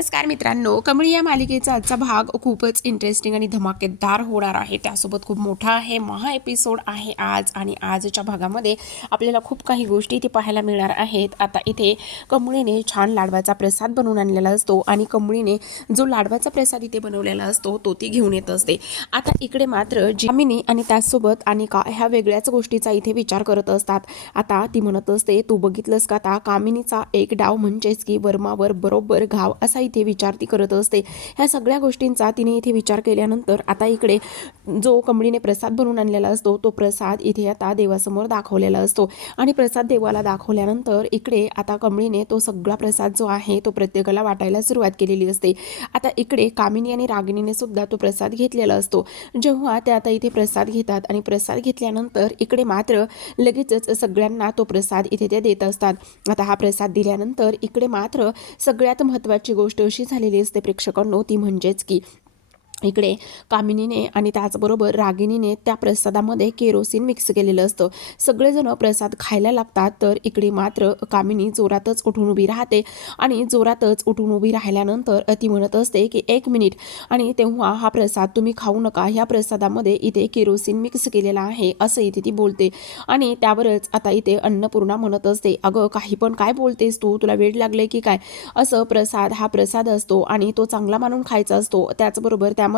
नमस्कार मित्रांनो, कमळी या मालिकेचा आजचा भाग खूपच इंटरेस्टिंग आणि धमाकेदार होणार आहे. त्यासोबत खूप मोठा आहे महा एपिसोड आहे आज. आणि आजच्या भागामध्ये आपल्याला खूप काही गोष्टी इथे पाहायला मिळणार आहेत. आता इथे कमळीने छान लाडवाचा प्रसाद बनवून आणलेला असतो आणि कमळीने जो लाडवाचा प्रसाद इथे बनवलेला असतो तो ती घेऊन येत असते. आता इकडे मात्र जामिनी आणि त्याचसोबत अनिका ह्या वेगळ्याच गोष्टीचा इथे विचार करत असतात. आता ती म्हणत असते, तू बघितलंस का आता कामिनीचा एक डाव म्हणजेच की वर्मावर बरोबर घाव असा इथे विचार ती करत असते. ह्या सगळ्या गोष्टींचा तिने इथे विचार केल्यानंतर आता इकडे जो कमळीने प्रसाद बनवून आणलेला असतो तो प्रसाद इथे आता देवासमोर दाखवलेला असतो. आणि प्रसाद देवाला दाखवल्यानंतर इकडे आता कमळीने तो सगळा प्रसाद जो आहे तो प्रत्येकाला वाटायला सुरुवात केलेली असते. आता इकडे कामिनी आणि रागिणीने सुद्धा तो प्रसाद घेतलेला असतो. जेव्हा ते आता इथे प्रसाद घेतात आणि प्रसाद घेतल्यानंतर इकडे मात्र लगेचच सगळ्यांना तो प्रसाद इथे ते देत असतात. आता हा प्रसाद दिल्यानंतर इकडे मात्र सगळ्यात महत्त्वाची गोष्ट अशी झालेली असते प्रेक्षकांनो, ती म्हणजेच की इकडे कामिनीने आणि त्याचबरोबर रागिणीने त्या प्रसादामध्ये केरोसिन मिक्स केलेलं असतं. सगळेजण प्रसाद खायला लागतात तर इकडे मात्र कामिनी जोरातच उठून उभी राहते. आणि जोरातच उठून उभी राहिल्यानंतर ती म्हणत असते की 1 मिनिट, आणि तेव्हा हा प्रसाद तुम्ही खाऊ नका, ह्या प्रसादामध्ये इथे केरोसिन मिक्स केलेला आहे असं इथे ती बोलते. आणि त्यावरच आता इथे अन्नपूर्णा म्हणत असते, अगं काही पण काय बोलतेस तू, तुला वेड लागले की काय? असं प्रसाद हा प्रसाद असतो आणि तो चांगला मानून खायचा असतो. त्याचबरोबर त्यामध्ये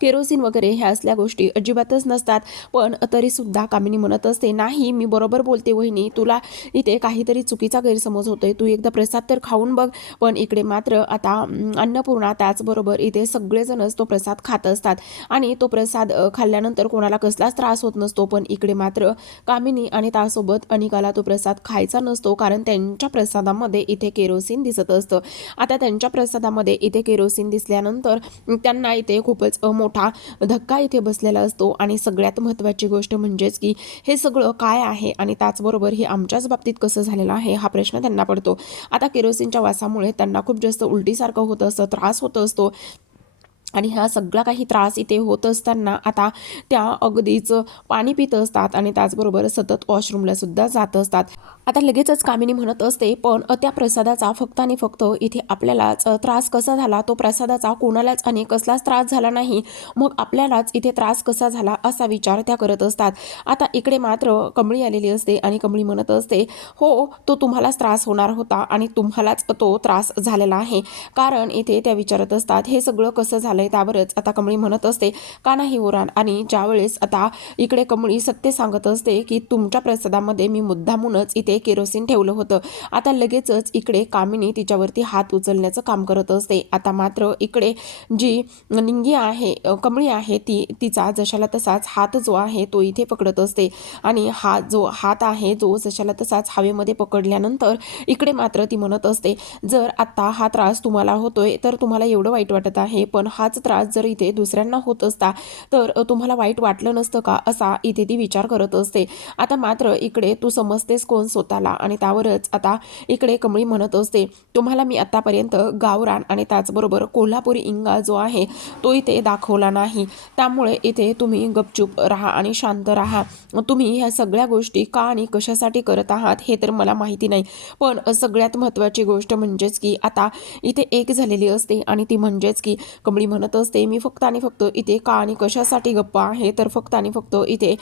केरोसिन वगैरे ह्या असल्या गोष्टी अजिबातच नसतात. पण तरीसुद्धा कामिनी म्हणत असते, नाही मी बरोबर बोलते वहिनी, तुला इथे काहीतरी चुकीचा गैरसमज होतोय, तू एकदा प्रसाद तर खाऊन बघ. पण इकडे मात्र आता अन्नपूर्णा त्याचबरोबर इथे सगळेजणच तो प्रसाद खात असतात. आणि तो प्रसाद खाल्ल्यानंतर कोणाला कसलाच त्रास होत नसतो. पण इकडे मात्र कामिनी आणि त्यासोबत अनिकाला तो प्रसाद खायचा नसतो, कारण त्यांच्या प्रसादामध्ये इथे केरोसिन दिसत असतं. आता त्यांच्या प्रसादामध्ये इथे केरोसिन दिसल्यानंतर त्यांना इथे खूपच मोठा धक्का इथे बसलेला असतो. आणि सगळ्यात महत्त्वाची गोष्ट म्हणजेच की हे सगळं काय आहे आणि त्याचबरोबर हे आमच्याच बाबतीत कसं झालेलं आहे हा प्रश्न त्यांना पडतो. आता केरोसिनच्या वासामुळे त्यांना खूप जास्त उलटीसारखं होत असतं, त्रास होत असतो. आणि हा सगळा काही त्रास इथे होत असताना आता त्या अगदीच पाणी पित असतात आणि त्याचबरोबर सतत वॉशरूमला सुद्धा जात असतात. आता लगेचच कामिनी म्हणत असते, पण त्या प्रसादाचा फक्त आणि फक्त इथे आपल्यालाच त्रास कसा झाला, तो प्रसादाचा कोणालाच आणि कसलाच त्रास झाला नाही, मग आपल्यालाच इथे त्रास कसा झाला असा विचार त्या करत असतात. आता इकडे मात्र कमळी आलेली असते आणि कमळी म्हणत असते, हो तो तुम्हालाच त्रास होणार होता आणि तुम्हालाच तो त्रास झालेला आहे. कारण इथे त्या विचारत असतात हे सगळं कसं झालं. त्यावरच आता कमळी म्हणत असते, का नाही ओरान. आणि ज्यावेळेस आता इकडे कमळी सत्य सांगत असते की तुमच्या प्रसादामध्ये मी मुद्दामूनच इथे केरोसिन ठेवलं होतं. आता लगेचच इकडे कामिनी तिच्यावरती हात उचलण्याचं काम करत असते. आता मात्र इकडे जी निंगी आहे, कमळी आहे, ती तिचा जशाला तसाच हात जो आहे तो इथे पकडत असते. आणि हा जो हात आहे जो जशाला तसाच हवेमध्ये पकडल्यानंतर इकडे मात्र ती म्हणत असते, जर आता हा त्रास तुम्हाला होतोय तर तुम्हाला एवढं वाईट वाटत आहे, पण हाच त्रास जर इथे दुसऱ्यांना होत असता तर तुम्हाला वाईट वाटलं नसतं का, असा इथे ती विचार करत असते. आता मात्र इकडे तू समजतेस कोण स्वतःला. आणि त्यावरच आता इकडे कमळी म्हणत असते, तुम्हाला मी आतापर्यंत गावरान आणि त्याचबरोबर कोल्हापुरी इंगा जो आहे तो इथे दाखवला नाही, त्यामुळे इथे तुम्ही गपचूप राहा आणि शांत राहा. तुम्ही ह्या सगळ्या गोष्टी का आणि कशासाठी करत आहात हे तर मला माहिती नाही, पण सगळ्यात महत्त्वाची गोष्ट म्हणजेच की आता इथे एक झालेली असते. आणि ती म्हणजेच की कमळी म्हणत असते, मी फक्त आणि फक्त इथे का आणि कशासाठी गप्प आहे, तर फक्त आणि फक्त इथे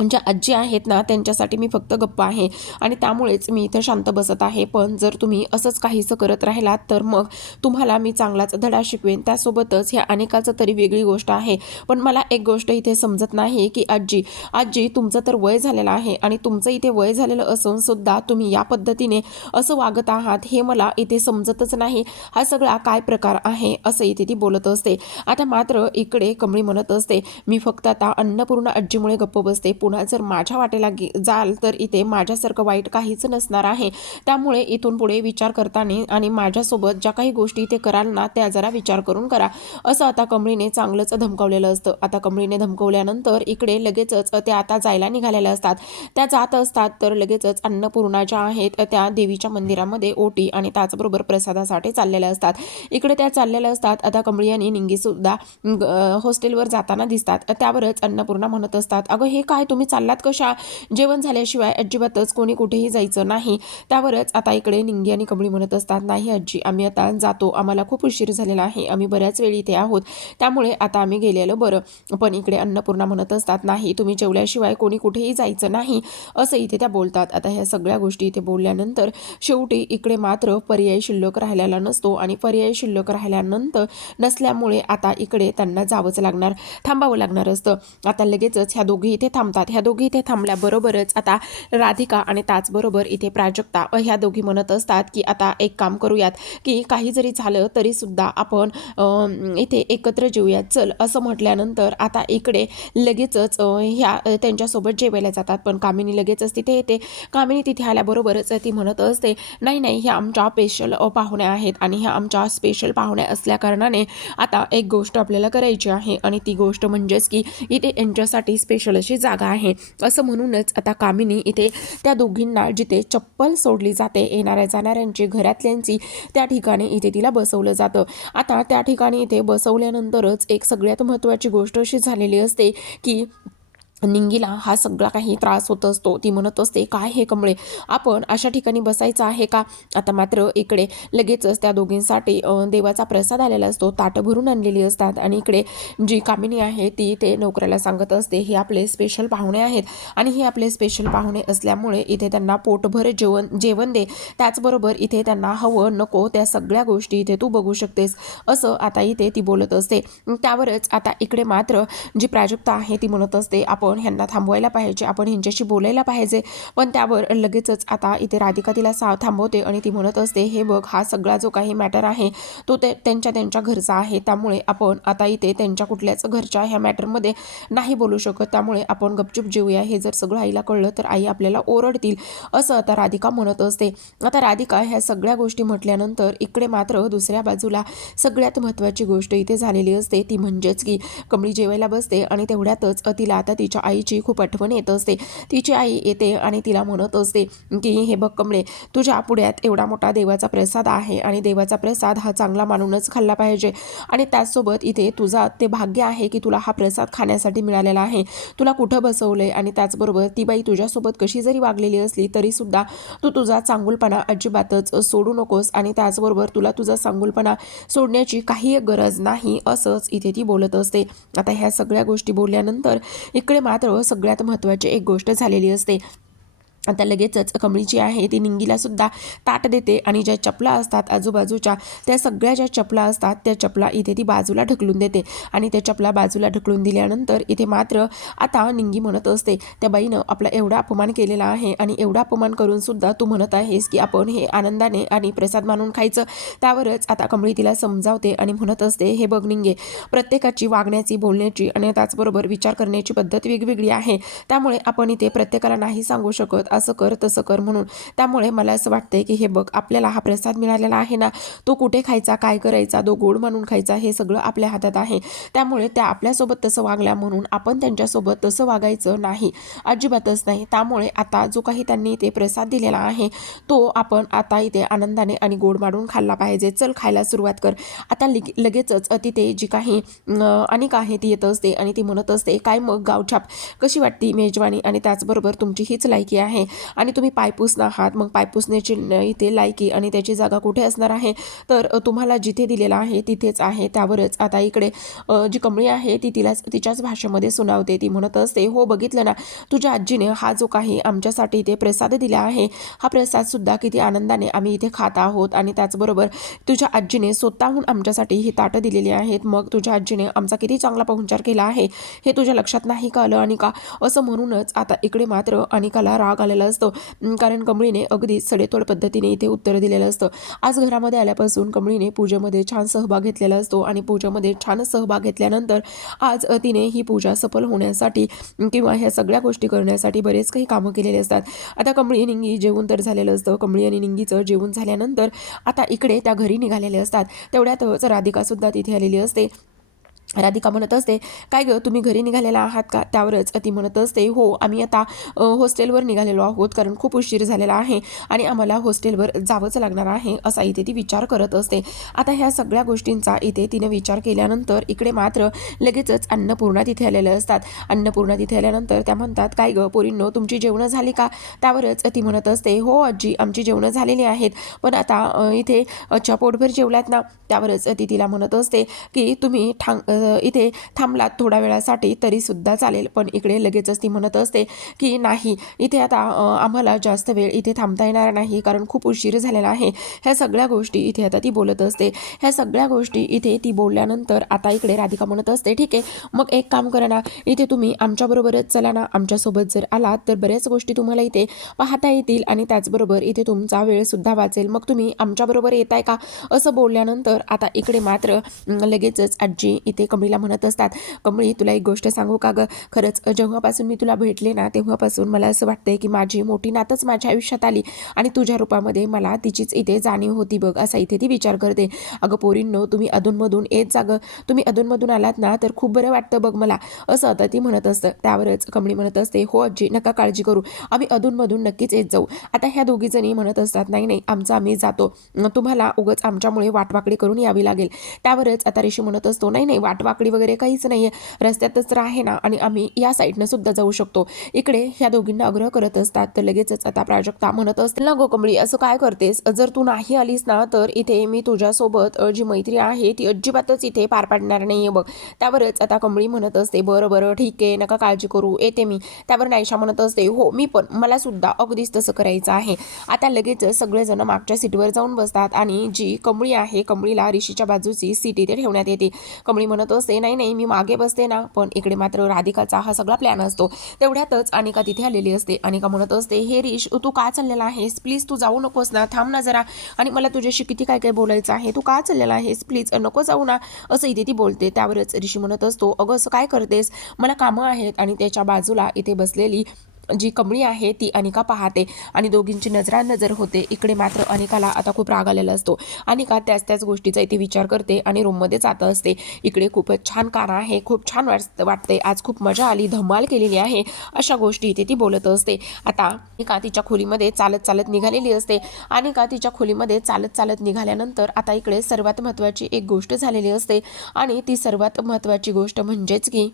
ज्या आजी आहेत ना त्यांच्यासाठी मी फक्त गप्प आहे आणि त्यामुळेच मी इथं शांत बसत आहे. पण जर तुम्ही असंच काहीसं करत राहिलात तर मग तुम्हाला मी चांगलाच धडा शिकवेन. त्यासोबतच ह्या अनेकाचं तरी वेगळी गोष्ट आहे, पण मला एक गोष्ट इथे समजत नाही की आजी तुमचं तर वय झालेलं आहे आणि तुमचं इथे वय झालेलं असून सुद्धा तुम्ही या पद्धतीने असं वागत आहात, हे मला इथे समजतच नाही. हा सगळा काय प्रकार आहे असं इथे ती बोलत असते. आता मात्र इकडे कमळी म्हणत असते, मी फक्त आता अन्नपूर्णा आजीमुळे गप्प बसते, पुन्हा जर माझ्या वाटेला जाल तर इथे माझ्यासारखं वाईट काहीच नसणार आहे. त्यामुळे इथून पुढे विचार करताना आणि माझ्यासोबत ज्या काही गोष्टी इथे कराल ना त्या जरा विचार करून करा, असं आता कमळीने चांगलंच धमकावलेलं असतं. आता कमळीने धमकवल्यानंतर इकडे लगेचच त्या आता जायला निघालेल्या असतात. त्या जात असतात तर लगेचच अन्नपूर्णा ज्या आहेत त्या देवीच्या मंदिरामध्ये ओटी आणि त्याचबरोबर प्रसादासाठी चाललेल्या असतात. इकडे त्या चाललेल्या असतात. आता कमळी आणि निंगी सुद्धा हॉस्टेलवर जाताना दिसतात. त्यावरच अन्नपूर्णा म्हणत असतात, अगं हे काय तुम्ही चाललात कशा? जेवण झाल्याशिवाय अजिबातच कोणी कुठेही जायचं नाही. त्यावरच आता इकडे निंगी आणि कमळी म्हणत असतात, नाही आजी, आम्ही आता जातो, आम्हाला खूप उशीर झालेला आहे, आम्ही बऱ्याच वेळी इथे आहोत, त्यामुळे आता आम्ही गेलेलं बरं. पण इकडे अन्नपूर्णा म्हणत असतात, नाही, तुम्ही जेवल्याशिवाय कोणी कुठेही जायचं नाही, असं इथे त्या बोलतात. आता ह्या सगळ्या गोष्टी इथे बोलल्यानंतर शेवटी इकडे मात्र पर्याय शिल्लक राहिलेला नसतो आणि पर्याय शिल्लक राहिल्यानंतर नसल्यामुळे आता इकडे त्यांना जावंच लागणार, थांबावं लागणार असतं. आता लगेचच ह्या दोघी इथे थांबतात. ह्या दोघी इथे थांबल्याबरोबरच आता राधिका आणि त्याचबरोबर इथे प्राजक्ता ह्या दोघी म्हणत असतात की आता एक काम करूयात की काही जरी झालं तरी सुद्धा आपण इथे एकत्र जेऊयात, चल, असं म्हटल्यानंतर आता इकडे लगेचच ह्या त्यांच्यासोबत जेवायला जातात. पण कामिनी लगेचच तिथे येते. कामिनी तिथे आल्याबरोबरच ती म्हणत असते, नाही नाही, ह्या आमच्या स्पेशल पाहुण्या आहेत आणि ह्या आमच्या स्पेशल पाहुण्या असल्याकारणाने आता एक गोष्ट आपल्याला करायची आहे आणि ती गोष्ट म्हणजेच की इथे यांच्यासाठी स्पेशल अशी जागा आहे. असं म्हणूनच आता कामिनी इथे त्या दोघींना जिथे चप्पल सोडली जाते येणाऱ्या जाणाऱ्यांची, घरातल्यांची, त्या ठिकाणी इथे तिला बसवलं जातं. आता त्या ठिकाणी इथे बसवल्यानंतरच एक सगळ्यात महत्त्वाची गोष्ट अशी झालेली असते की निंगीला हा सगळा काही त्रास होत असतो. ती म्हणत असते, काय हे कमळे, आपण अशा ठिकाणी बसायचं आहे का? आता मात्र इकडे लगेचच त्या दोघींसाठी देवाचा प्रसाद आलेला असतो, ताटं भरून आणलेली असतात आणि इकडे जी कामिनी आहे ती ते नोकऱ्याला सांगत असते, हे आपले स्पेशल पाहुणे आहेत आणि हे आपले स्पेशल पाहुणे असल्यामुळे इथे त्यांना पोटभर जेवण दे, त्याचबरोबर इथे त्यांना हवं नको त्या सगळ्या गोष्टी इथे तू बघू शकतेस, असं आता इथे ती बोलत असते. त्यावरच आता इकडे मात्र जी प्राजक्ता आहे ती म्हणत असते, आपण ह्यांना थांबवायला पाहिजे, आपण ह्यांच्याशी बोलायला पाहिजे. पण त्यावर लगेचच आता इथे राधिका तिला थांबवते आणि ती म्हणत असते, हे बघ, हा सगळा जो काही मॅटर आहे तो त्यांच्या घरचा आहे, त्यामुळे आपण आता इथे त्यांच्या कुठल्याच घरच्या ह्या मॅटरमध्ये नाही बोलू शकत, त्यामुळे आपण गपचूप जेऊया. हे जर सगळं आईला कळलं तर आई आपल्याला ओरडतील, असं आता राधिका म्हणत असते. आता राधिका ह्या सगळ्या गोष्टी म्हटल्यानंतर इकडे मात्र दुसऱ्या बाजूला सगळ्यात महत्त्वाची गोष्ट इथे झालेली असते, ती म्हणजेच की कमळी जेवायला बसते आणि तेवढ्यातच तिला आता तिच्या आईची खूप आठवण येत असते. तिची आई येते आणि तिला म्हणत असते की हे बघ कमळे, तुझ्या पुढ्यात एवढा मोठा देवाचा प्रसाद आहे आणि देवाचा प्रसाद हा चांगला मानूनच खाल्ला पाहिजे आणि त्याचसोबत इथे तुझा ते भाग्य आहे की तुला हा प्रसाद खाण्यासाठी मिळालेला आहे. तुला कुठं बसवलंय आणि त्याचबरोबर ती बाई तुझ्यासोबत कशी जरी वागलेली असली तरी सुद्धा तू तुझा चांगुलपणा अजिबातच सोडू नकोस आणि त्याचबरोबर तुला तुझा चांगुलपणा सोडण्याची काही गरज नाही, असंच इथे ती बोलत असते. आता ह्या सगळ्या गोष्टी बोलल्यानंतर इकडे मात्र सगळ्यात महत्त्वाची एक गोष्ट झालेली असते. आता लगेचच कमळी जी आहे ती निंगीला सुद्धा ताट देते आणि ज्या चपला असतात आजूबाजूच्या त्या सगळ्या ज्या चपला असतात त्या चपला इथे ती बाजूला ढकलून देते आणि त्या चपला बाजूला ढकलून दिल्यानंतर इथे मात्र आता निंगी म्हणत असते, त्या बाईनं आपला एवढा अपमान केलेला आहे आणि एवढा अपमान करून सुद्धा तू म्हणत आहेस की आपण हे आनंदाने आणि प्रसाद मानून खायचं. त्यावरच आता कमळी तिला समजावते आणि म्हणत असते, हे बघ निंगे, प्रत्येकाची वागण्याची, बोलण्याची आणि त्याचबरोबर विचार करण्याची पद्धत वेगवेगळी आहे, त्यामुळे आपण इथे प्रत्येकाला नाही सांगू शकत असं कर तसं कर म्हणून. त्यामुळे मला असं वाटतंय की हे बघ, आपल्याला हा प्रसाद मिळालेला आहे ना, तो कुठे खायचा, काय करायचा, तो गोड म्हणून खायचा, हे सगळं आपल्या हातात आहे. त्यामुळे त्या आपल्यासोबत तसं वागल्या म्हणून आपण त्यांच्यासोबत तसं वागायचं नाही, अजिबातच नाही. त्यामुळे आता जो काही त्यांनी इथे प्रसाद दिलेला आहे तो आपण आता इथे आनंदाने आणि गोड मारून खाल्ला पाहिजे. चल, खायला सुरुवात कर. आता लगेचच तिथे जी काही अनिका आहे ती येत असते आणि ती म्हणत असते, काय मग गावछाप, कशी वाटती मेजवानी आणि त्याचबरोबर तुमची हीच लायकी आहे आणि तुम्ही पायपुसणं आहात, मग पायपुसण्याची इथे लायकी आणि त्याची जागा कुठे असणार आहे, तर तुम्हाला जिथे दिलेलं आहे तिथेच आहे. त्यावरच आता इकडे जी कमळी आहे ती तिच्याच भाषेमध्ये सुनावते. ती म्हणत असते, हो, बघितलं ना, तुझ्या आजीने हा जो काही आमच्यासाठी इथे प्रसाद दिला आहे, हा प्रसाद सुद्धा किती आनंदाने आम्ही इथे खात आहोत आणि त्याचबरोबर तुझ्या आजीने स्वतःहून आमच्यासाठी ही ताटं दिलेली आहेत. मग तुझ्या आजीने आमचा किती चांगला पाहुणचार केला आहे हे तुझ्या लक्षात नाही का आलं अनिका? असं म्हणूनच आता इकडे मात्र अनिकाला राग आलेला असतो, कारण कमळीने अगदी सडेतोड पद्धतीने इथे उत्तर दिलेलं असतं. आज घरामध्ये आल्यापासून कमळीने पूजेमध्ये छान सहभाग घेतलेला असतो आणि पूजेमध्ये छान सहभाग घेतल्यानंतर आज तिने ही पूजा सफल होण्यासाठी किंवा ह्या सगळ्या गोष्टी करण्यासाठी बरेच काही कामं केलेले असतात. आता कमळी निंगी जेवून तर झालेलं असतं. कमळी आणि निंगीचं जेवून झाल्यानंतर आता इकडे त्या घरी निघालेले असतात. तेवढ्यातच राधिका सुद्धा तिथे आलेली असते राधिका म्हणत असते, काय गं तुम्ही घरी निघालेला आहात का? त्यावरच ती म्हणत असते, हो आम्ही आता हॉस्टेलवर निघालेलो आहोत, कारण खूप उशीर झालेला आहे आणि आम्हाला हॉस्टेलवर जावंच लागणार आहे, असा इथे ती विचार करत असते. आता ह्या सगळ्या गोष्टींचा इथे तिने विचार केल्यानंतर इकडे मात्र लगेचच अन्नपूर्णा तिथे आलेल्या असतात. अन्नपूर्णा तिथे आल्यानंतर त्या म्हणतात, काय गं पोरींनो तुमची जेवणं झाली का? त्यावरच ती म्हणत असते, हो आजी आमची जेवणं झालेली आहेत, पण आता इथे अच्छा पोटभर जेवलात ना? त्यावरच ती तिला म्हणत असते की तुम्ही इथे थांबलात थोड्या वेळासाठी तरी सुद्धा चालेल, पण इकडे लगेचच ती म्हणत असते की नाही इथे आता आम्हाला जास्त वेळ इथे थांबता येणार नाही, कारण खूप उशीर झालेला आहे. ह्या सगळ्या गोष्टी इथे आता ती बोलत असते. ह्या सगळ्या गोष्टी इथे ती बोलल्यानंतर आता इकडे राधिका म्हणत असते, ठीक आहे मग एक काम करा ना, इथे तुम्ही आमच्याबरोबरच चला ना, आमच्यासोबत जर आलात तर बऱ्याच गोष्टी तुम्हाला इथे पाहता येतील आणि त्याचबरोबर इथे तुमचा वेळ सुद्धा वाचेल, मग तुम्ही आमच्याबरोबर येताय का? असं बोलल्यानंतर आता इकडे मात्र लगेचच आजी इथे कमळीला म्हणत असतात, कमळी तुला एक गोष्ट सांगू का गं, खरंच जेव्हापासून मी तुला भेटले ना तेव्हापासून मला असं वाटतंय की माझी मोठी नातच माझ्या आयुष्यात आली आणि तुझ्या रूपामध्ये मला तिचीच इथे जाणीव होती बघ, असा इथे ती विचार करते. अगं पोरींनो तुम्ही अधूनमधून येत जा गं, तुम्ही अधूनमधून आलात ना तर खूप बरं वाटतं बघ मला, असं आता ती म्हणत असतं. त्यावरच कमळी म्हणत असते, हो आजी नका काळजी करू, आम्ही अधूनमधून नक्कीच येत जाऊ. आता ह्या दोघी जणी म्हणत असतात, नाही नाही आमचं आम्ही जातो, तुम्हाला उगाच आमच्यामुळे वाटवाकडी करून यावी लागेल. त्यावरच आता ऋषी म्हणत असतो, नाही नाही वाटवाकडी वगैरे काहीच नाहीये, रस्त्यातच तर आहे ना आणि आम्ही या साईडनं सुद्धा जाऊ शकतो. इकडे ह्या दोघींना आग्रह करत असतात तर लगेचच आता प्राजक्ता म्हणत असते, ना गो कमळी असं काय करतेस, जर तू नाही आलीस ना तर इथे मी तुझ्यासोबत जी मैत्री आहे ती अजिबातच इथे पार पाडणार नाहीये बघ. त्यावरच आता कमळी म्हणत असते, बरं बरं ठीक आहे नका काळजी करू येते मी. त्यावर नायशा म्हणत असते, हो मी पण, मला सुद्धा अगदीच तसं करायचं आहे. आता लगेच सगळेजण मागच्या सीटवर जाऊन बसतात आणि जी कमळी आहे कमळीला ऋषीच्या बाजूची सीट इथे ठेवण्यात येते. कमळी म्हणत असते, नाही नाही मी मागे बसते ना, पण इकडे मात्र राधिकाचा हा सगळा प्लॅन असतो. तेवढ्यातच अनिका तिथे आलेली असते. अनिका म्हणत असते, हे ऋष तू का चाललेला आहेस, प्लीज तू जाऊ नकोस ना, थांब ना जरा, आणि मला तुझ्याशी किती काय काय बोलायचं आहे, तू का चाललेला आहेस, प्लीज नको जाऊ ना, असं इथे ती बोलते. त्यावरच ऋषी म्हणत असतो, अगं असं काय करतेस, मला कामं आहेत. आणि त्याच्या बाजूला इथे बसलेली जी कमळी आहे ती अनिका पाहते आणि दोघींची नजरानजर होते. इकडे मात्र अनिकाला आता खूप राग आलेला असतो. अनिका त्याच गोष्टीचा इथे विचार करते आणि रूममध्ये जात असते. इकडे खूपच छान कार आहे, खूप छान वाटते, आज खूप मजा आली, धमाल केलेली आहे, अशा गोष्टी इथे ती बोलत असते. आता अनिका तिच्या खोलीमध्ये चालत चालत निघालेली असते. अनिका तिच्या खोलीमध्ये चालत चालत निघाल्यानंतर आता इकडे सर्वात महत्त्वाची एक गोष्ट झालेली असते आणि ती सर्वात महत्त्वाची गोष्ट म्हणजेच की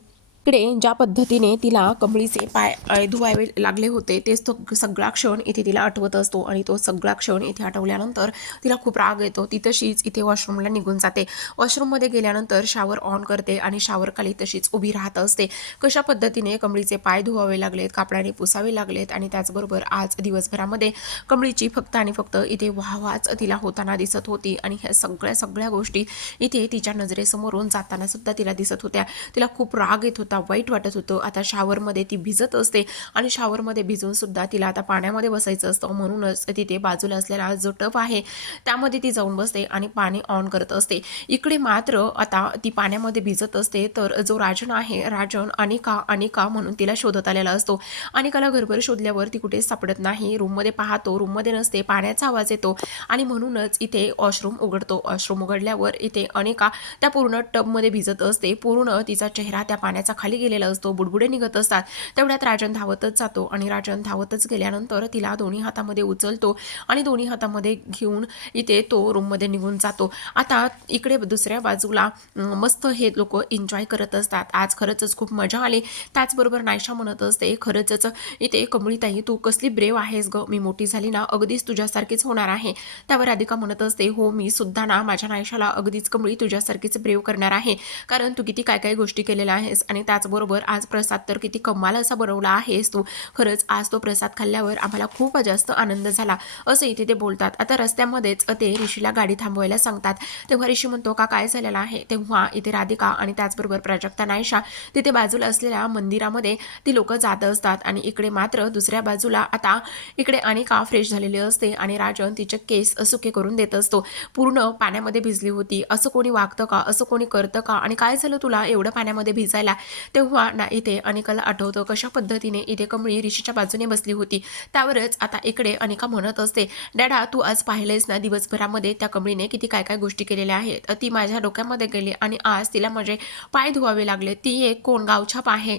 इकडे ज्या पद्धतीने तिला कमळीचे पाय धुवावे लागले होते तेच तो सगळा क्षण इथे तिला आठवत असतो आणि तो सगळा क्षण इथे आठवल्यानंतर तिला खूप राग येतो. ती तशीच इथे वॉशरूमला निघून जाते. वॉशरूममध्ये गेल्यानंतर शावर ऑन करते आणि शावरखाली तशीच उभी राहत असते. कशा पद्धतीने कमळीचे पाय धुवावे लागलेत, कापडाने पुसावे लागलेत आणि त्याचबरोबर आज दिवसभरामध्ये कमळीची फक्त आणि फक्त इथे वाहवाच तिला होताना दिसत होती आणि ह्या सगळ्या गोष्टी इथे तिच्या नजरेसमोरून जाताना सुद्धा तिला दिसत होत्या. तिला खूप राग येत होता, वाईट वाटत होतं. आता शावरमध्ये ती भिजत असते आणि शावरमध्ये भिजून सुद्धा तिला आता पाण्यामध्ये बसायचं असतं, म्हणूनच तिथे बाजूला असलेला जो टप आहे त्यामध्ये ती जाऊन बसते आणि पाणी ऑन करत असते. इकडे मात्र आता ती पाण्यामध्ये भिजत असते तर जो राजन आहे, राजन अनिका म्हणून तिला शोधत आलेला असतो. अनिकाला घरभर शोधल्यावर ती कुठे सापडत नाही. रूममध्ये पाहतो, रूममध्ये नसते, पाण्याचा आवाज येतो आणि म्हणूनच इथे वॉशरूम उघडतो. वॉशरूम उघडल्यावर इथे अनिका त्या पूर्ण टबमध्ये भिजत असते. पूर्ण तिचा चेहरा त्या पाण्याचा खाली गेलेला असतो, बुडबुडे निघत असतात. तेवढ्यात राजन धावतच जातो आणि राजन धावतच गेल्यानंतर तिला दोन्ही हातामध्ये उचलतो आणि दोन्ही हातामध्ये घेऊन इथे तो रूममध्ये निघून जातो. आता इकडे दुसऱ्या बाजूला मस्त हे लोक एन्जॉय करत असतात. आज खरंच खूप मजा आली. त्याचबरोबर नायशा म्हणत असते, खरंच इथे कमळीताई तू कसली ब्रेव आहेस ग, मी मोठी झाली ना अगदीच तुझ्यासारखीच होणार आहे. त्यावर राधिका म्हणत असते, हो मी सुद्धा ना माझ्या नायशाला अगदीच कमळी तुझ्यासारखीच ब्रेव करणार आहे, कारण तू किती काय काय गोष्टी केलेल्या आहेस आणि त्याचबरोबर आज प्रसाद तर किती कमाल असा बनवला आहेस तू, खरंच आज तो प्रसाद खाल्ल्यावर आम्हाला खूप जास्त आनंद झाला, असं इथे ते बोलतात. आता रस्त्यामध्येच ते ऋषीला गाडी थांबवायला सांगतात. तेव्हा ऋषी म्हणतो का काय झालेलं आहे. तेव्हा इथे राधिका आणि त्याचबरोबर प्राजक्ता नायशा तिथे बाजूला असलेल्या मंदिरामध्ये ती लोक जात असतात आणि इकडे मात्र दुसऱ्या बाजूला आता इकडे अनिका फ्रेश झालेली असते आणि राजन तिचे केस सुके करून देत असतो. पूर्ण पाण्यामध्ये भिजली होती, असं कोणी वागतं का, असं कोणी करतं का, आणि काय झालं तुला एवढं पाण्यामध्ये भिजायला. तेव्हा ना इथे अनिकाला आठवतं कशा पद्धतीने इथे कमळी ऋषीच्या बाजूने बसली होती. त्यावरच आता इकडे अनिका म्हणत असते, डॅडा तू आज पाहिलेस ना दिवसभरामध्ये त्या कमळीने किती काय काय गोष्टी केलेल्या आहेत. ती माझ्या डोक्यामध्ये गेली आणि आज तिला माझे पाय धुवावे लागले. ती एक कोण गावछाप आहे,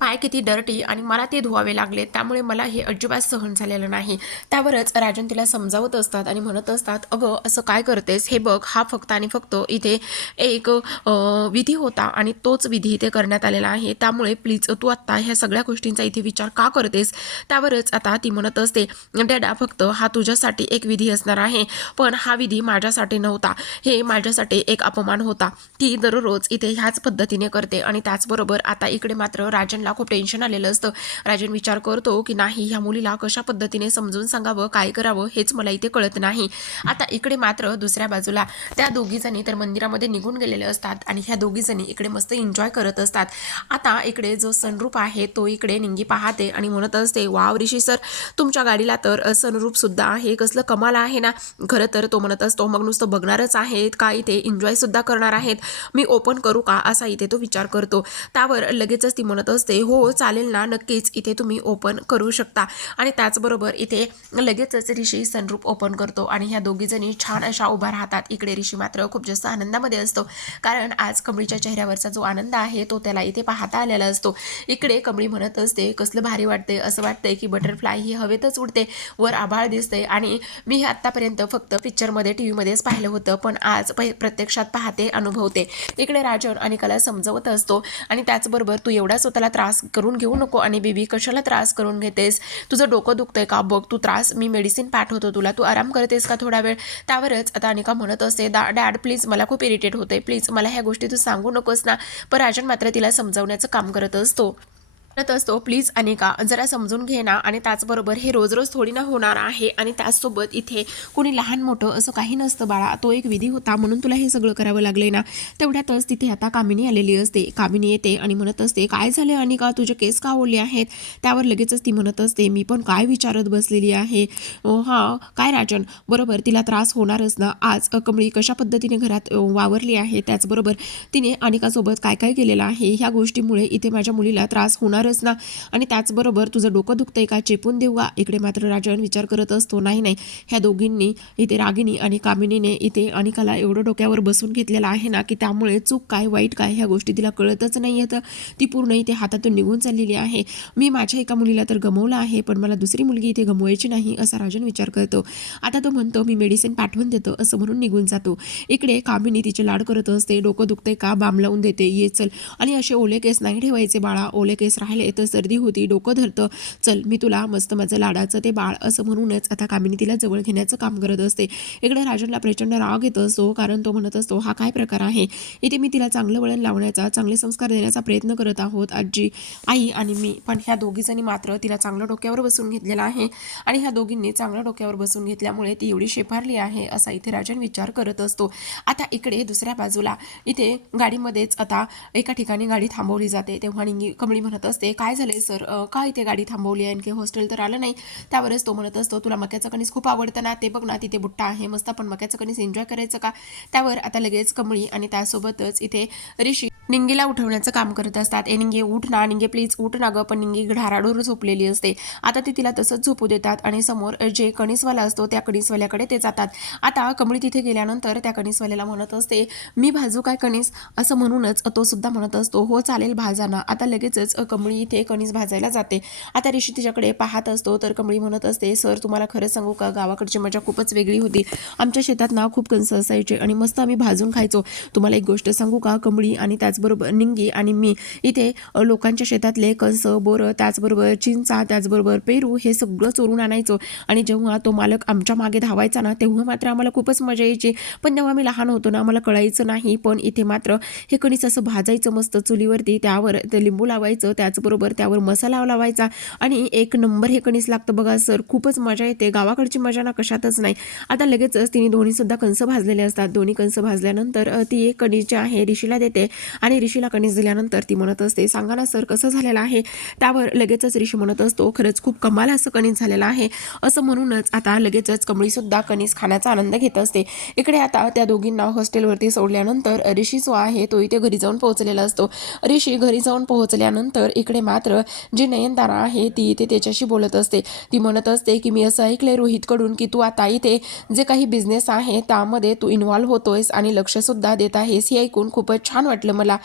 पाय किती डर्टी आणि मला ते धुवावे लागले. त्यामुळे मला हे अजिबात सहन झालेलं नाही. त्यावरच राजन तिला समजावत असतात आणि म्हणत असतात, अगं असं काय करतेस, हे बघ हा फक्त आणि फक्त इथे एक विधी होता आणि तोच विधी इथे करण्यात आलेला आहे. त्यामुळे प्लीज तू आत्ता ह्या सगळ्या गोष्टींचा इथे विचार का करतेस. त्यावरच आता ती म्हणत असते, डॅडा फक्त हा तुझ्यासाठी एक विधी असणार आहे, पण हा विधी माझ्यासाठी नव्हता. हे माझ्यासाठी एक अपमान होता. ती दररोज इथे ह्याच पद्धतीने करते आणि त्याचबरोबर आता इकडे मात्र राजनला खूप टेन्शन आलेलं असतं. राजन विचार करतो की नाही, ह्या मुलीला कशा पद्धतीने समजून सांगावं, काय करावं हेच मला इथे कळत नाही. आता इकडे मात्र दुसऱ्या बाजूला त्या दोघी जणी तर मंदिरामध्ये निघून गेलेले असतात आणि ह्या दोघी जणी इकडे मस्त एन्जॉय करत असतात. आता इकडे जो सनरूप आहे तो इकडे निंगी पाहते आणि म्हणत असते, वाव ऋषी सर, तुमच्या गाडीला तर सनरूप सुद्धा आहे, कसलं कमाल आहे ना. खरं तर तो म्हणत असतो, मग नुसतं बघणारच आहेत का इथे एन्जॉय सुद्धा करणार आहेत, मी ओपन करू का, असा इथे तो विचार करतो. त्यावर लगेचच ती म्हणत असते, हो चालेल ना, नक्कीच इथे तुम्ही ओपन करू शकता. आणि त्याचबरोबर इथे लगेचच ऋषी सनरूप ओपन करतो आणि ह्या दोघी जणी छान अशा उभा राहतात. इकडे ऋषी मात्र खूप जास्त आनंदामध्ये असतो, कारण आज कमळीच्या चेहऱ्यावरचा जो आनंद आहे तो त्याला इथे पाहता आलेला असतो. इकडे कमळी म्हणत असते, कसलं भारी वाटते, असं वाटतंय की बटरफ्लाय ही हवेतच उडते, वर आभाळ दिसते आणि मी हे आत्तापर्यंत फक्त पिक्चरमध्ये टीव्हीमध्येच पाहिलं होतं, पण आज प्रत्यक्षात पाहते, अनुभवते. इकडे राजन अनिकाला समजवत असतो आणि त्याचबरोबर तू एवढा स्वतःला त्रास करून घेऊ नको आणि बेबी, कशाला त्रास करून घेतेस, तुझं डोकं दुखतंय का, बघ तू त्रास, मी मेडिसिन पाठवतो तुला, तू आराम करतेस का थोडा वेळ. त्यावरच आता अनिका म्हणत असते, डॅड प्लीज मला खूप इरिटेट होते, प्लीज मला ह्या गोष्टी तू सांगू नकोस ना. पण राजन मात्र तिला समजावण्याचं काम करत असतो. प्लीज अनिका जरा समजून घे ना. आणि त्याचबरोबर हे रोज रोज थोडी ना होणार आहे आणि त्याचसोबत इथे कोणी लहान मोठं असं काही नसतं बाळा, तो एक विधी होता म्हणून तुला हे सगळं करावं लागले ना. तेवढ्यातच तिथे आता कामिनी आलेली असते. कामिनी येते आणि म्हणत असते, काय झाले अनिका, तुझे केस का ओढले आहेत. त्यावर लगेचच ती म्हणत असते, मी पण काय विचारत बसलेली आहे. हां काय राजन, बरोबर तिला त्रास होणारच ना. आज कमळी कशा पद्धतीने घरात वावरली आहे, त्याचबरोबर तिने अनिकासोबत काय काय केलेलं आहे, ह्या गोष्टीमुळे इथे माझ्या मुलीला त्रास होणारच ना. आणि त्याचबरोबर तुझं डोकं दुखतंय का, चेपून देऊ का. इकडे मात्र राजन विचार करत असतो, नाही नाही, ह्या दोघींनी इथे रागिनी आणि कामिनीने इथे अनिकाला एवढं डोक्यावर बसून घेतलेलं आहे ना, की त्यामुळे चूक काय वाईट काय ह्या गोष्टी तिला कळतच नाही येतं. ती पूर्ण इथे हातातून निघून चाललेली आहे. मी माझ्या एका मुलीला तर गमवलं आहे, पण मला दुसरी मुलगी इथे गमवायची नाही, असा राजन विचार करतो. आता तो म्हणतो, मी मेडिसिन पाठवून देतो, असं म्हणून निघून जातो. इकडे कामिनी तिचे लाड करत असते, डोकं दुखते का, बाम लावून देते, ये चल, आणि असे ओले केस नाही ठेवायचे बाळा, ओले केस राहिले तर सर्दी होती, डोकं धरतं, चल मी तुला मस्त माझं लाडाचं ते बाळ, असं म्हणूनच आता कामिनी तिला जवळ घेण्याचं काम करत असते. इकडे राजनला प्रचंड राग येत असतो, कारण तो म्हणत असतो, हा काय प्रकार आहे. इथे मी तिला चांगलं वळण लावण्याचा, चांगले संस्कार देण्याचा प्रयत्न करत आहोत, आजी, आई आणि मी, पण ह्या दोघीजणी मात्र तिला चांगलं डोक्यावर बसून घेतलेलं आहे आणि ह्या दोघींनी चांगलं डोक्यावर बसून घेतल्यामुळे ती एवढी शेफारली आहे, असा इथे राजन विचार करत असतो. आता इकडे दुसऱ्या बाजूला इथे गाडीमध्येच आता एका ठिकाणी गाडी थांबवली जाते. तेव्हा कमळी म्हणत असते, काय झाले सर, काय इथे गाडी थांबवली आहे, आणखी हॉस्टेल तर आलं नाही. त्यावरच तो म्हणत असतो, तुला मक्याचं कणीस खूप आवडतं ना, ते बघ ना तिथे बुट्टा आहे मस्त, आपण मक्याचं कणीस एन्जॉय करायचं का. त्यावर आता लगेच कमळी आणि त्यासोबतच इथे ऋषी निंगीला उठवण्याचं काम करत असतात. ए निंगे उठ ना, निंगे प्लीज उठ ना गं. पण निंगी ढाराडूर झोपलेली असते. आता ते तिला तसंच झोपू देतात आणि समोर जे कणीसवाला असतो त्या कणीसवाल्याकडे ते जातात. आता कमळी तिथे गेल्यानंतर त्या कणीसवाल्याला म्हणत असते, मी भाजू काय कणीस, असं म्हणूनच तो सुद्धा म्हणत असतो, हो चालेल भाजा ना. आता लगेचच कमळी इथे कणीस भाजायला जाते. आता ऋषी तिच्याकडे पाहत असतो तर कमळी म्हणत असते, सर तुम्हाला खरं सांगू का, गावाकडची मजा खूपच वेगळी होती. आमच्या शेतात ना खूप कणस असायचे आणि मस्त आम्ही भाजून खायचो. तुम्हाला एक गोष्ट सांगू का, कमळी आणि त्याचबरोबर निंगी आणि मी इथे लोकांच्या शेतातले कणस, बोरं, त्याचबरोबर चिंचा, त्याचबरोबर पेरू हे सगळं चोरून आणायचो. आणि जेव्हा तो मालक आमच्या मागे धावायचा ना, तेव्हा मात्र आम्हाला खूपच मजा यायची. पण तेव्हा आम्ही लहान होतो ना, आम्हाला कळायचं नाही. पण इथे मात्र हे कणीस असं भाजायचं मस्त चुलीवरती, त्यावर ते लिंबू लावायचं, त्याच त्याचबरोबर त्यावर मसाला लावायचा आणि एक नंबर हे कणीस लागतं बघा सर. खूपच मजा येते, गावाकडची मजा ना कशातच नाही. आता लगेचच तिने दोन्ही सुद्धा कंस भाजलेले असतात. दोन्ही कंस भाजल्यानंतर ती एक कणीस जे आहे ऋषीला देते आणि ऋषीला कणीस दिल्यानंतर ती म्हणत असते, सांगा ना सर कसं झालेलं आहे. त्यावर लगेचच ऋषी म्हणत असतो, खरंच खूप कमाल असं कणीस झालेलं आहे. असं म्हणूनच आता लगेचच कमळी सुद्धा कणीस खाण्याचा आनंद घेत असते. इकडे आता त्या दोघींना हॉस्टेलवरती सोडल्यानंतर ऋषी जो आहे तो इथे घरी जाऊन पोहोचलेला असतो. ऋषी घरी जाऊन पोहोचल्यानंतर इकडे मात्र जी नयनतारा आहे ती इथे त्याच्याशी बोलत असते. ती म्हणत असते की मी असं ऐकलंय रोहितकडून की तू आता इथे जे काही बिझनेस आहे त्यामध्ये तू इन्व्हॉल्व्ह होतोयस आणि लक्ष सुद्धा देत आहेस. हे ऐकून खूपच छान वाटलं मला,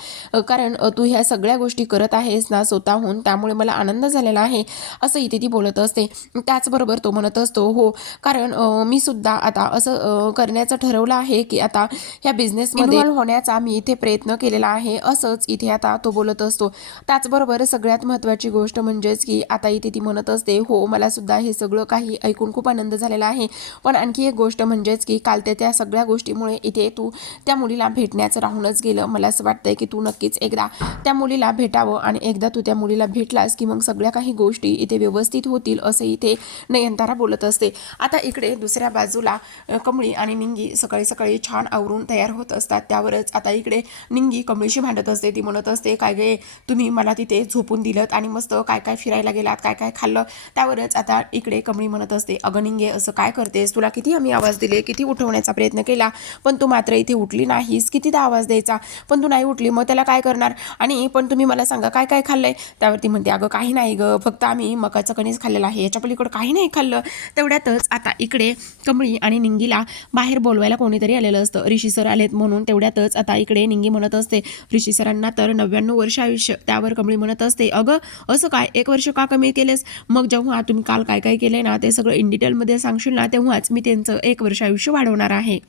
कारण तू ह्या सगळ्या गोष्टी करत आहेस ना स्वतःहून, त्यामुळे मला आनंद झालेला आहे असं इथे ती बोलत असते. त्याचबरोबर तो म्हणत असतो, हो कारण मी सुद्धा आता असं करण्याचं ठरवलं आहे की आता ह्या बिझनेसमध्ये इन्व्हॉल्व्ह होण्याचा मी इथे प्रयत्न केलेला आहे असंच इथे आता तो बोलत असतो. त्याचबरोबर सगळ्यात महत्त्वाची गोष्ट म्हणजेच की आता इथे ती म्हणत असते, हो मला सुद्धा हे सगळं काही ऐकून खूप आनंद झालेला आहे, पण आणखी एक गोष्ट म्हणजेच की काल त्या सगळ्या गोष्टीमुळे इथे तू त्या मुलीला भेटण्याचं राहूनच गेलं. मला असं वाटतंय की तू नक्कीच एकदा त्या मुलीला भेटावं आणि एकदा तू त्या मुलीला भेटलास की मग सगळ्या काही गोष्टी इथे व्यवस्थित होतील असं इथे नयनतारा बोलत असते. आता इकडे दुसऱ्या बाजूला कमळी आणि निंगी सकाळी सकाळी छान आवरून तयार होत असतात. त्यावरच आता इकडे निंगी कमळीशी भांडत असते. ती म्हणत असते, काय गे तुम्ही मला तिथे झोपून दिलत आणि मस्त काय काय फिरायला गेलात, काय काय खाल्लं. त्यावरच आता इकडे कमळी म्हणत असते, अगं निंगे असं काय करतेस, तुला किती आम्ही आवाज दिले, किती उठवण्याचा प्रयत्न केला, पण तू मात्र इथे उठली नाहीस. कितीदा आवाज द्यायचा पण तू नाही उठली, मग त्याला काय करणार. आणि पण तुम्ही मला सांगा काय काय खाल्लंय. त्यावरती म्हणते, अगं काही नाही ग, फक्त आम्ही मकाचं कणीस खाल्लेलं आहे, याच्या पलीकडे काही नाही खाल्लं. तेवढ्यातच आता इकडे कमळी आणि निंगीला बाहेर बोलवायला कोणीतरी आलेलं असतं. ऋषी सर आलेत म्हणून. तेवढ्यातच आता इकडे निंगी म्हणत असते, ऋषी सरांना तर 99 वर्ष आयुष्य. त्यावर कमळी म्हणत असते, अगं असं काय 1 वर्ष का कमी केलेस. मग जेव्हा तुम्ही काल काय काय केलंय ना ते सगळं इन डिटेलमध्ये सांगशील ना तेव्हाच मी त्यांचं 1 वर्ष आयुष्य वाढवणार आहे.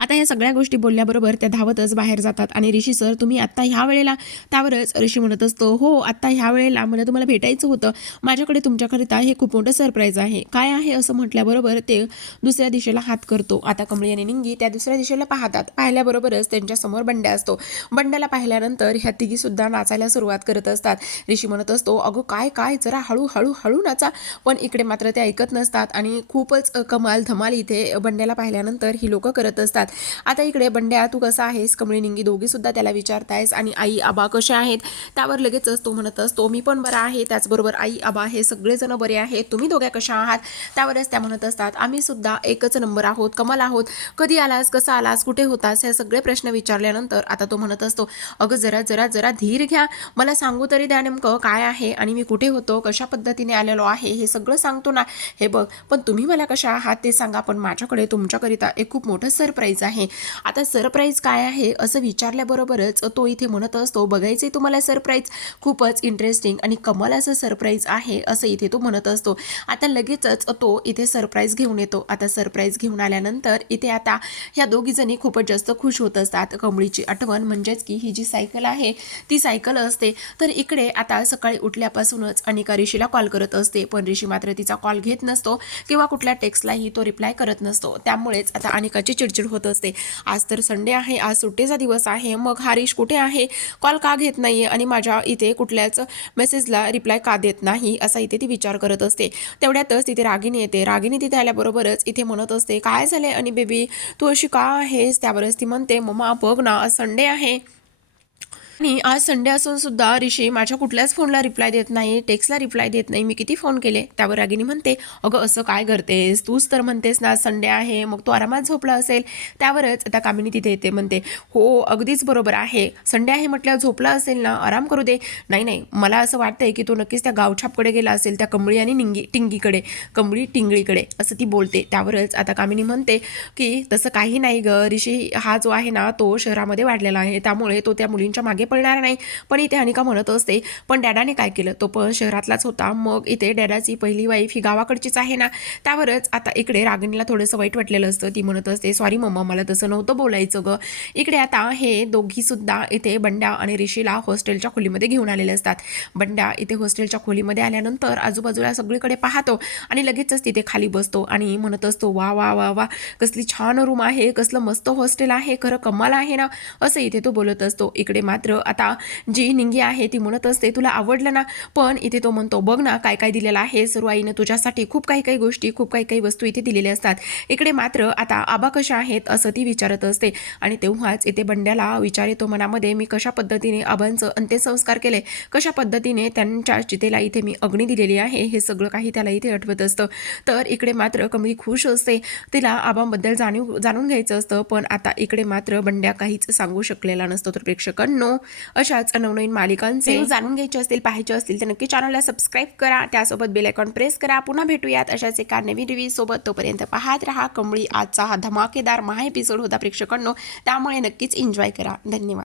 आता ह्या सगळ्या गोष्टी बोलल्याबरोबर त्या धावतच बाहेर जातात आणि ऋषी सर तुम्ही आत्ता ह्या वेळेला. त्यावरच ऋषी म्हणत असतो, हो आत्ता ह्या वेळेला मला तुम्हाला भेटायचं होतं, माझ्याकडे तुमच्याकरिता हे खूप मोठं सरप्राईज आहे. काय आहे असं म्हटल्याबरोबर ते दुसऱ्या दिशेला हात करतो. आता कमळी आणि निंगी त्या दुसऱ्या दिशेला पाहतात. पाहिल्याबरोबरच त्यांच्यासमोर बंड्या असतो. बंड्याला पाहिल्यानंतर ह्या तिघी सुद्धा नाचायला सुरुवात करत असतात. ऋषी म्हणत असतो, अगं काय काय जरा हळू हळू हळू नाचा. पण इकडे मात्र ते ऐकत नसतात आणि खूपच कमाल धमाल इथे बंड्याला पाहिल्यानंतर ही लोक करत असतात. आता इकडे बंड्या तू कसा आहेस. कमळी निंगी दोघी सुद्धा त्याला विचारतायस आणि आई आबा कसे आहेत. त्यावर लगेचच तो म्हणत असतो, मी पण बरा आहे, त्याचबरोबर आई आबा हे सगळेजण बरे आहेत, तुम्ही दोघ्या कशा आहात. त्यावरच त्या म्हणत असतात, आम्ही सुद्धा एकच नंबर आहोत, कमाल आहोत. कधी आलास, कसा आलास, कुठे होतास, हे सगळे प्रश्न विचारल्यानंतर आता तो म्हणत असतो, अगं जरा जरा जरा धीर घ्या, मला सांगू तरी द्या नेमकं काय आहे आणि मी कुठे होतो, कशा पद्धतीने आलेलो आहे हे सगळं सांगतो ना. हे बघ पण तुम्ही मला कशा आहात ते सांगा, पण माझ्याकडे तुमच्याकरिता एक खूप मोठं सरप्राईज आहे. आता सरप्राईज काय आहे असं विचारल्याबरोबरच तो इथे म्हणत असतो, बघायचे तुम्हाला सरप्राईज, खूपच इंटरेस्टिंग आणि कमाल असं सरप्राईज आहे असं इथे तो म्हणत असतो. आता लगेचच तो इथे सरप्राईज घेऊन येतो. आता सरप्राईज घेऊन आल्यानंतर इथे आता ह्या दोघी जणी खूपच जास्त खुश होत असतात. कमळीची आठवण म्हणजेच की ही जी सायकल आहे ती सायकल असते. तर इकडे आता सकाळी उठल्यापासूनच अनिका ऋषीला कॉल करत असते, पण ऋषी मात्र तिचा कॉल घेत नसतो किंवा कुठल्या टेक्स्टलाही तो रिप्लाय करत नसतो. त्यामुळेच आता अनिकाची चिडचिड होत असते. आज तर संडे आहे, आज सुट्टीचा दिवस आहे, मग हरीश कुठे आहे, कॉल का घेत नाहीये आणि माझ्या इथे कुठल्याच मेसेजला रिप्लाय का देत नाही असा इथे ती विचार करत असते. तेवढ्यातच तिथे रागिनी येते. रागिनी तिथे आल्याबरोबरच इथे म्हणत असते, काय झाले आणि बेबी तू अशी का आहेस. त्यावरच ती म्हणते, मम्मा बघ ना आज संडे आहे आणि आज संडे असून सुद्धा ऋषी माझ्या कुठल्याच फोनला रिप्लाय देत नाही, टेक्स्टला रिप्लाय देत नाही, मी किती फोन केले. त्यावर रागिनी म्हणते, अगं असं काय करतेस, तूच तर म्हणतेस ना संडे आहे, मग तो आरामात झोपला असेल. त्यावरच आता कामिनी तिथे येते, म्हणते हो अगदीच बरोबर आहे, संडे आहे म्हटल्यावर झोपला असेल ना, आराम करू दे. नाही नाही मला असं वाटतंय की तो नक्कीच त्या गावछापकडे गेला असेल, त्या कमळी आणि टिंगीकडे, कमळी टिंगळीकडे असं ती बोलते. त्यावरच आता कामिनी म्हणते की तसं काही नाही ग, ऋषी हा जो आहे ना तो शहरामध्ये वाढलेला आहे, त्यामुळे तो त्या मुलींच्या मागे पडणार नाही. पण इथे अनिका म्हणत असते, पण डॅडाने काय केलं, तो पण शहरातलाच होता, मग इथे डॅडाची पहिली वाईफ ही गावाकडचीच आहे ना. त्यावरच आता इकडे रागिणीला थोडंसं वाईट वाटलेलं असतं. ती म्हणत असते, सॉरी मम्मा मला तसं नव्हतं बोलायचं ग. इकडे आता हे दोघी सुद्धा इथे बंड्या आणि ऋषीला हॉस्टेलच्या खोलीमध्ये घेऊन आलेले असतात. बंड्या इथे हॉस्टेलच्या खोलीमध्ये आल्यानंतर आजूबाजूला सगळीकडे पाहतो आणि लगेचच तिथे खाली बसतो आणि म्हणत असतो, वा वा वा वा कसली छान रूम आहे, कसलं मस्त हॉस्टेल आहे, खरं कमाल आहे ना असं इथे तो बोलत असतो. इकडे मात्र आता जी निंगी आहे ती म्हणत असते तुला आवडलं ना, पण इथे तो म्हणतो बघ ना काय काय दिलेलं आहे, सर्व आईनं तुझ्यासाठी खूप काही काही गोष्टी, खूप काही काही वस्तू इथे दिलेल्या असतात. इकडे मात्र आता आबा कशा आहेत असं ती विचारत असते आणि तेव्हाच इथे बंड्याला विचार येतो मनामध्ये, मी कशा पद्धतीने आबांचं अंत्यसंस्कार केले, कशा पद्धतीने त्यांच्या चितेला इथे मी अग्नी दिलेली आहे, हे सगळं काही त्याला इथे आठवत असतं. तर इकडे मात्र कमळी खुश असते, तिला आबांबद्दल जाणून घ्यायचं असतं, पण आता इकडे मात्र बंड्या काहीच सांगू शकलेला नसतो. तर प्रेक्षकांनो, अशाच नवनवीन मालिकांचे जाणून घ्यायचे असतील, पाहायचे असतील तर नक्की चॅनलला सबस्क्राईब करा, त्यासोबत बेल आयकॉन प्रेस करा. पुन्हा भेटूयात अशाच एका नवीन रिव्ह्यू सोबत. तोपर्यंत पाहत रहा कमळी. आजचा हा धमाकेदार महा एपिसोड होता प्रेक्षकांनो, त्यामुळे नक्कीच एन्जॉय करा. धन्यवाद.